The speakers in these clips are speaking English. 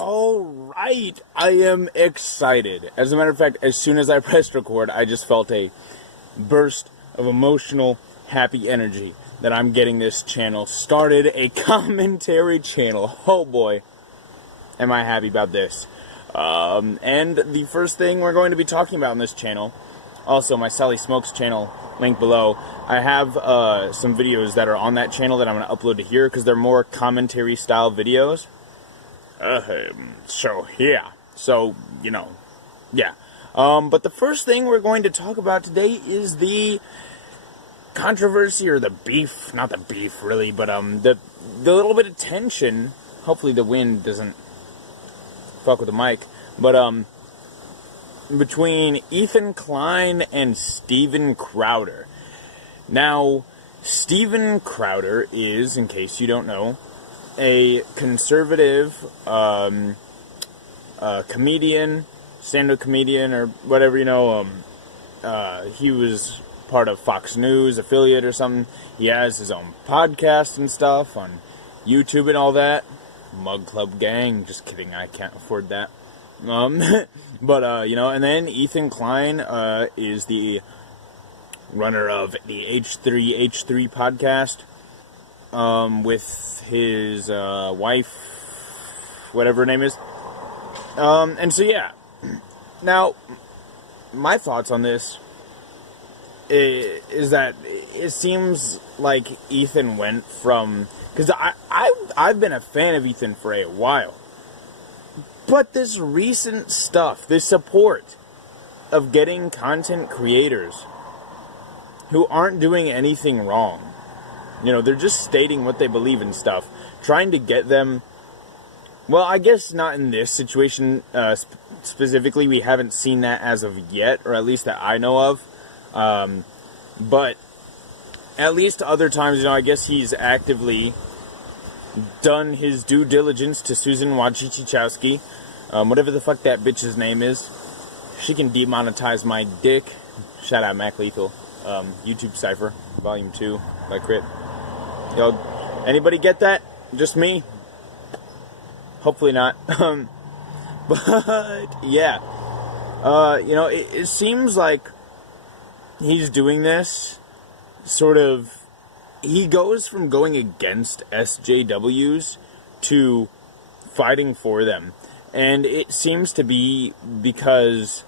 Alright, I am excited. As a matter of fact, as soon as I pressed record, I just felt a burst of emotional, happy energy that I'm getting this channel started, a commentary channel. Oh boy, am I happy about this. And the first thing we're going to be talking about on this channel, also my Sally Smokes channel, link below, I have some videos that are on that channel that I'm going to upload to here because they're more commentary style videos. But the first thing we're going to talk about today is the controversy, or the beef, not the beef really, but the little bit of tension. Hopefully the wind doesn't fuck with the mic, but between Ethan Klein and Steven Crowder. Now, Steven Crowder is, in case you don't know, a conservative comedian, stand-up comedian, or whatever, he was part of Fox News affiliate or something. He has his own podcast and stuff on YouTube and all that. Mug Club Gang, just kidding, I can't afford that. And then Ethan Klein is the runner of the H3H3 podcast with his wife, whatever her name is. Now, my thoughts on this is that it seems like Ethan went from... Because I've been a fan of Ethan for a while. But this recent stuff, this support of getting content creators who aren't doing anything wrong, they're just stating what they believe in stuff, trying to get them... Well, I guess not in this situation specifically. We haven't seen that as of yet, or at least that I know of. But at least other times, I guess he's actively done his due diligence to Susan Wojcicki, whatever the fuck that bitch's name is. She can demonetize my dick. Shout out Mac Lethal. YouTube Cypher, Volume 2 by Crit. Yo, anybody get that? Just me? Hopefully not. But, yeah. It seems like he's doing this sort of... He goes from going against SJWs to fighting for them. And it seems to be because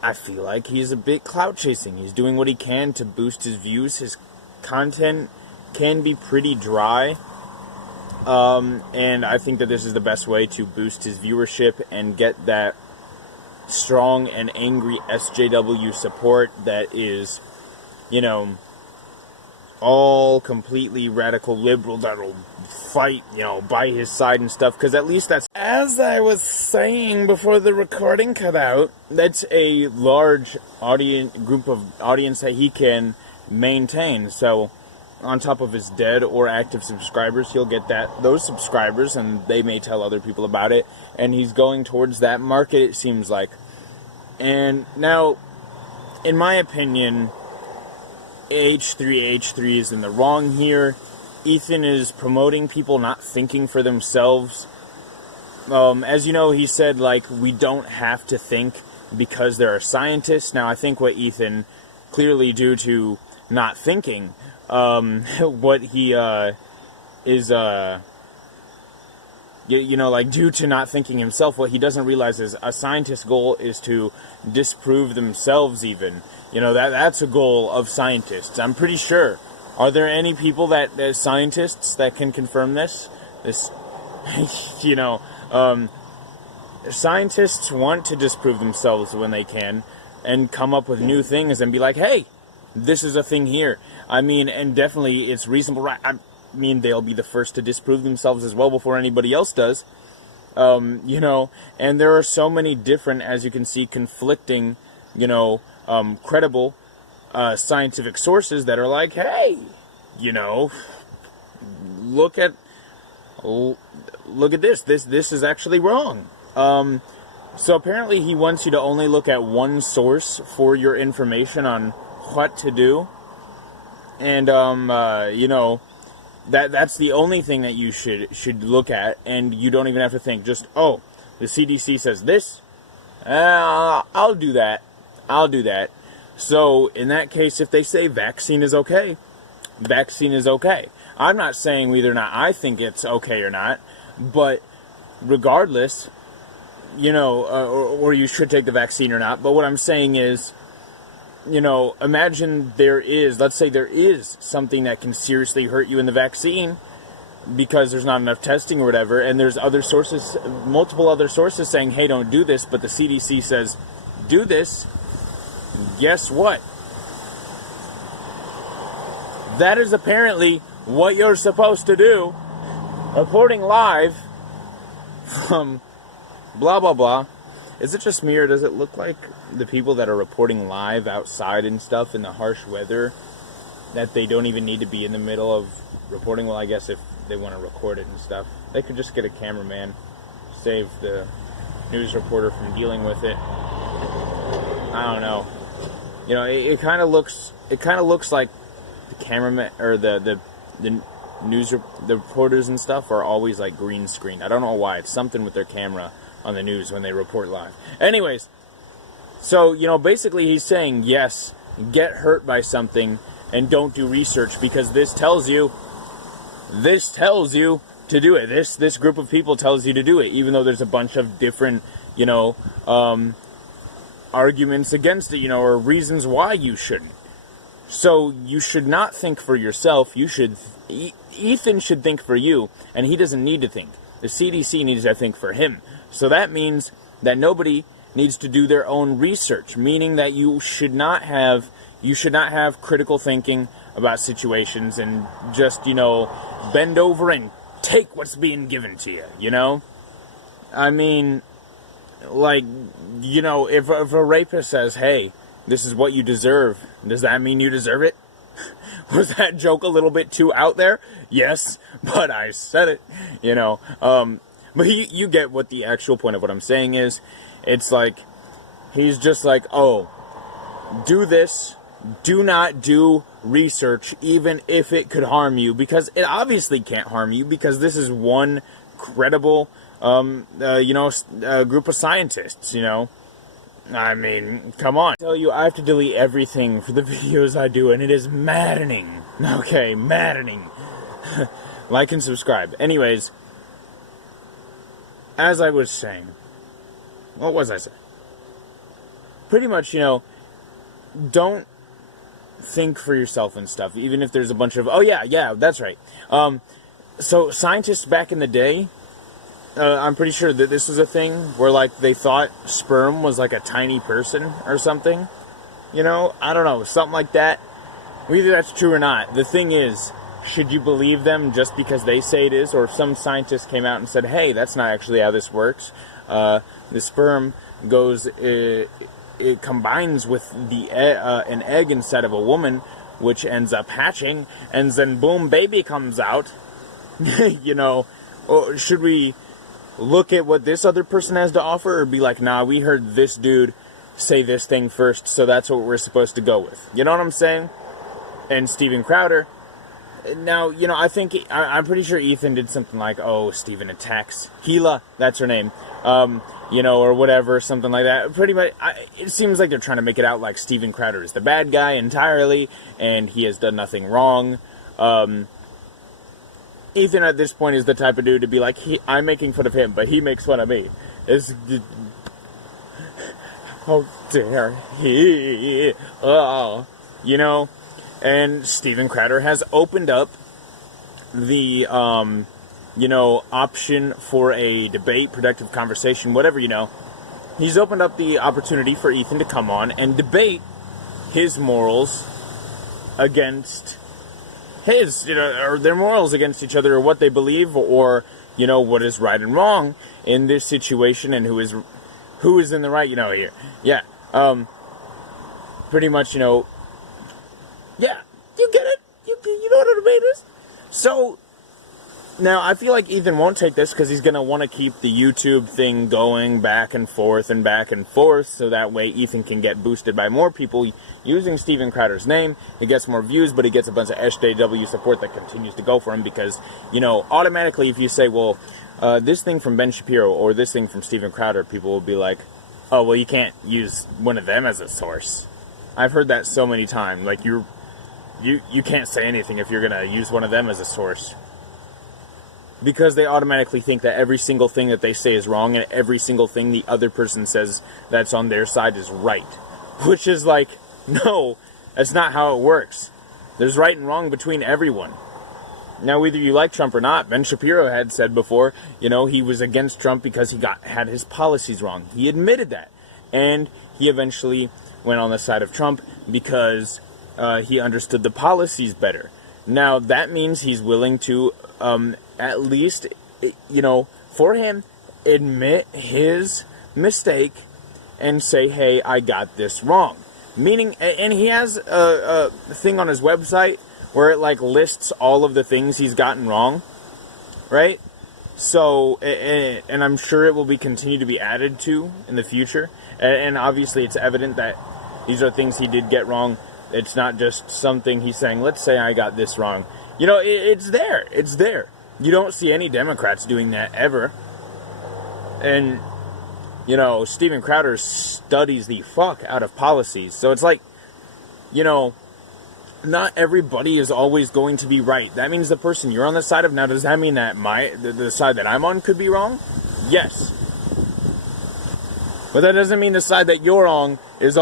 I feel like he's a bit clout chasing. He's doing what he can to boost his views. His content can be pretty dry. And I think that this is the best way to boost his viewership and get that strong and angry SJW support that is, all completely radical liberal that'll fight, by his side and stuff, because at least that's, as I was saying before the recording cut out, that's a large group of audience that he can maintain. So on top of his dead or active subscribers, he'll get those subscribers, and they may tell other people about it, and he's going towards that market, it seems like. And now, in my opinion, H3H3 is in the wrong here. Ethan is promoting people not thinking for themselves. As you know, he said, we don't have to think because there are scientists. Now, I think what Ethan, clearly due to not thinking, what he is, due to not thinking himself, what he doesn't realize is a scientist's goal is to disprove themselves even. That's a goal of scientists. I'm pretty sure. Are there any people scientists that can confirm this? Scientists want to disprove themselves when they can and come up with new things and be like, hey, this is a thing here. And definitely it's reasonable, right? They'll be the first to disprove themselves as well before anybody else does. And there are so many different, as you can see, conflicting, credible scientific sources that are like, hey, look at this. This is actually wrong. So apparently he wants you to only look at one source for your information on what to do. And, That's the only thing that you should look at, and you don't even have to think. Just, oh, the CDC says this. I'll do that. I'll do that. So in that case, if they say vaccine is okay, vaccine is okay. I'm not saying whether or not I think it's okay or not, but regardless, or you should take the vaccine or not. But what I'm saying is, imagine let's say there is something that can seriously hurt you in the vaccine because there's not enough testing or whatever, and there's multiple other sources saying, hey, don't do this, but the CDC says, do this. Guess what? That is apparently what you're supposed to do, according live from blah, blah, blah. Is it just me, or does it look like the people that are reporting live outside and stuff in the harsh weather, that they don't even need to be in the middle of reporting? Well, I guess if they want to record it and stuff, they could just get a cameraman, save the news reporter from dealing with it. I don't know. It kind of looks like the cameraman or the reporters and stuff are always like green screened. I don't know why. It's something with their camera on the news when they report live. Anyways, so basically he's saying, yes, get hurt by something and don't do research, because this tells you to do it. This group of people tells you to do it, even though there's a bunch of different arguments against it, or reasons why you shouldn't. So you should not think for yourself. Ethan should think for you, and he doesn't need to think. The CDC needs to think for him. So that means that nobody needs to do their own research, meaning that you should not have critical thinking about situations and just, bend over and take what's being given to you, I mean, like, if a rapist says, hey, this is what you deserve, does that mean you deserve it? Was that joke a little bit too out there? Yes, but I said it, But you get what the actual point of what I'm saying is. It's like, he's just like, oh, do this, do not do research, even if it could harm you, because it obviously can't harm you, because this is one credible, group of scientists, I mean, come on. I tell you, I have to delete everything for the videos I do, and it is maddening. Okay, maddening. Like and subscribe. Anyways, as I was saying, what was I saying? Pretty much, don't think for yourself and stuff, even if there's a bunch of, oh yeah, that's right. So scientists back in the day, I'm pretty sure that this was a thing where, like, they thought sperm was like a tiny person or something. I don't know, something like that. Whether that's true or not, the thing is, should you believe them just because they say it is? Or if some scientist came out and said, hey, that's not actually how this works. The sperm goes, it combines with an egg inside of a woman, which ends up hatching, and then boom, baby comes out. Or should we look at what this other person has to offer, or be like, nah, we heard this dude say this thing first, so that's what we're supposed to go with? You know what I'm saying? And Steven Crowder. Now, I'm pretty sure Ethan did something like, oh, Steven attacks Gila, that's her name, or whatever, something like that. Pretty much, it seems like they're trying to make it out like Steven Crowder is the bad guy entirely, and he has done nothing wrong. Ethan at this point is the type of dude to be like, I'm making fun of him, but he makes fun of me. How dare he? And Steven Crowder has opened up the, option for a debate, productive conversation, whatever, He's opened up the opportunity for Ethan to come on and debate his morals against his, or their morals against each other, or what they believe, or, what is right and wrong in this situation, and who is in the right, here. Yeah. Pretty much, yeah, you get it? You know what a debate is? So, Now, I feel like Ethan won't take this because he's going to want to keep the YouTube thing going back and forth, so that way Ethan can get boosted by more people using Steven Crowder's name. He gets more views, but he gets a bunch of SJW support that continues to go for him because, you know, automatically if you say, well, this thing from Ben Shapiro or this thing from Steven Crowder, people will be like, oh, well, you can't use one of them as a source. I've heard that so many times. Like, you can't say anything if you're going to use one of them as a source. Because they automatically think that every single thing that they say is wrong and every single thing the other person says that's on their side is right. Which is like, no, that's not how it works. There's right and wrong between everyone. Now, whether you like Trump or not, Ben Shapiro had said before, you know, he was against Trump because he had his policies wrong. He admitted that. And he eventually went on the side of Trump because he understood the policies better. Now, that means he's willing to, at least, you know, for him, admit his mistake and say, hey, I got this wrong. Meaning, and he has a thing on his website where it, like, lists all of the things he's gotten wrong, right? So, and I'm sure it will be continue to be added to in the future. And obviously, it's evident that these are things he did get wrong. It's not just something he's saying, let's say I got this wrong. You know, it's there. It's there. You don't see any Democrats doing that ever. And, you know, Steven Crowder studies the fuck out of policies. So it's like, you know, not everybody is always going to be right. That means the person you're on the side of now, does that mean that the side that I'm on could be wrong? Yes. But that doesn't mean the side that you're on is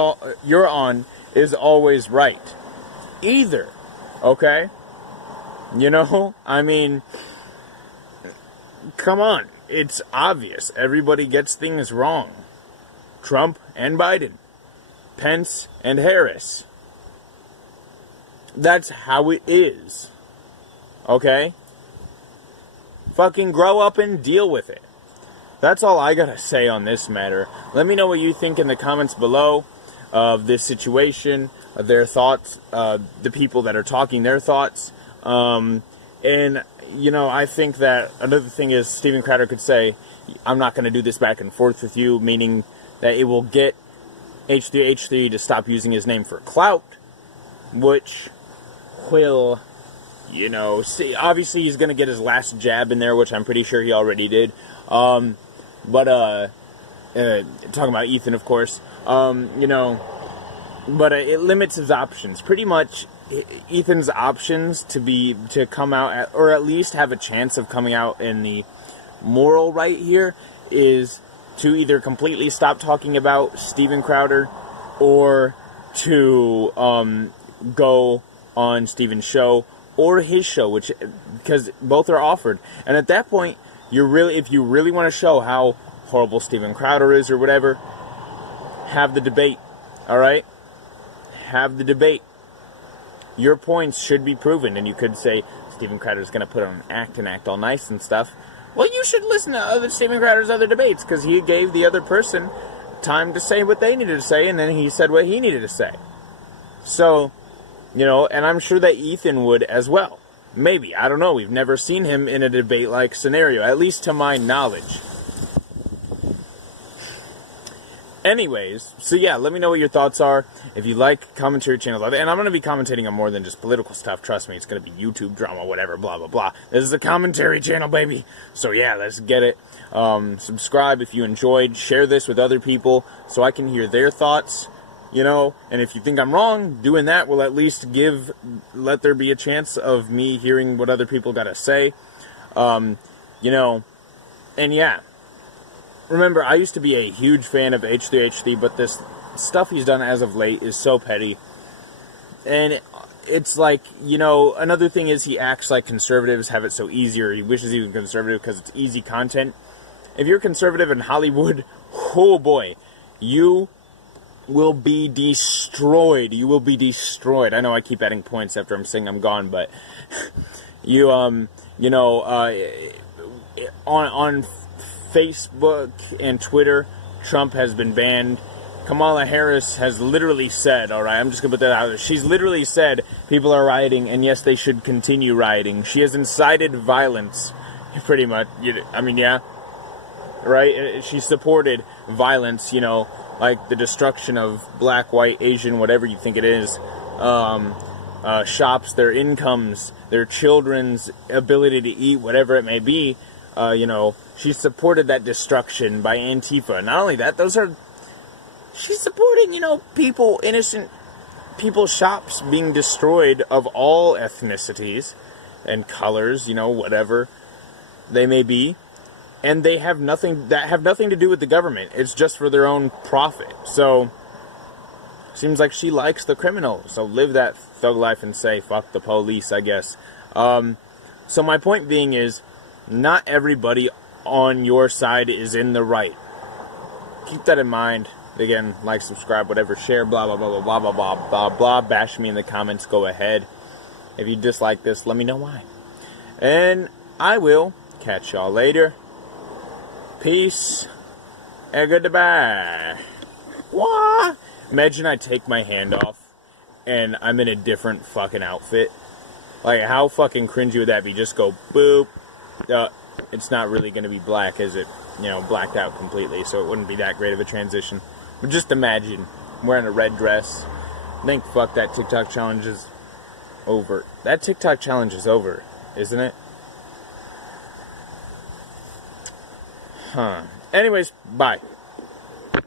always right either. Okay? You know, I mean, come on. It's obvious. Everybody gets things wrong. Trump and Biden. Pence and Harris. That's how it is. Okay? Fucking grow up and deal with it. That's all I gotta say on this matter. Let me know what you think in the comments below of this situation, of their thoughts, the people that are talking, their thoughts. And, you know, I think that another thing is Steven Crowder could say, I'm not going to do this back and forth with you, meaning that it will get H3H3 to stop using his name for clout, which will, you know, see, obviously he's going to get his last jab in there, which I'm pretty sure he already did. Talking about Ethan, of course, you know, but it limits his options. Pretty much, Ethan's options to come out, or at least have a chance of coming out in the moral right here, is to either completely stop talking about Steven Crowder, or to go on Steven's show, or his show, because both are offered. And at that point, if you really want to show how horrible Steven Crowder is or whatever, have the debate, alright? Have the debate. Your points should be proven, and you could say Steven Crowder's going to put on an act and act all nice and stuff. Well, you should listen to Steven Crowder's other debates, because he gave the other person time to say what they needed to say, and then he said what he needed to say. So, you know, and I'm sure that Ethan would as well. Maybe. I don't know. We've never seen him in a debate-like scenario, at least to my knowledge. Anyways, so yeah, let me know what your thoughts are. If you like commentary channels, and I'm going to be commentating on more than just political stuff, trust me, it's going to be YouTube drama, whatever, blah, blah, blah. This is a commentary channel, baby. So yeah, let's get it. Subscribe if you enjoyed. Share this with other people so I can hear their thoughts, you know. And if you think I'm wrong, doing that will at least let there be a chance of me hearing what other people got to say. You know, and yeah. Remember, I used to be a huge fan of H3H3, but this stuff he's done as of late is so petty. And it's like, you know, another thing is he acts like conservatives have it so easy, or he wishes he was conservative because it's easy content. If you're conservative in Hollywood, oh boy, you will be destroyed. You will be destroyed. I know I keep adding points after I'm saying I'm gone, but you know, on Facebook and Twitter, Trump has been banned. Kamala Harris has literally said, alright, I'm just going to put that out there. She's literally said people are rioting, and yes, they should continue rioting. She has incited violence pretty much. I mean, yeah, right? She supported violence, like the destruction of black, white, Asian, whatever you think it is, shops, their incomes, their children's ability to eat, whatever it may be. She supported that destruction by Antifa. Not only that, she's supporting, innocent people's shops being destroyed of all ethnicities and colors, whatever they may be. And they have nothing to do with the government. It's just for their own profit. So, seems like she likes the criminals. So live that thug life and say, fuck the police, I guess. So my point being is, not everybody on your side is in the right. Keep that in mind. Again, like, subscribe, whatever, share, blah, blah, blah, blah, blah, blah, blah, blah, blah. Bash me in the comments, go ahead. If you dislike this, let me know why. And I will catch y'all later. Peace and goodbye. Wah! Imagine I take my hand off and I'm in a different fucking outfit. Like, how fucking cringy would that be? Just go boop. It's not really going to be black, is it? Blacked out completely, so it wouldn't be that great of a transition. But just imagine I'm wearing a red dress. I think, fuck, that TikTok challenge is over. That TikTok challenge is over, isn't it? Huh. Anyways, bye.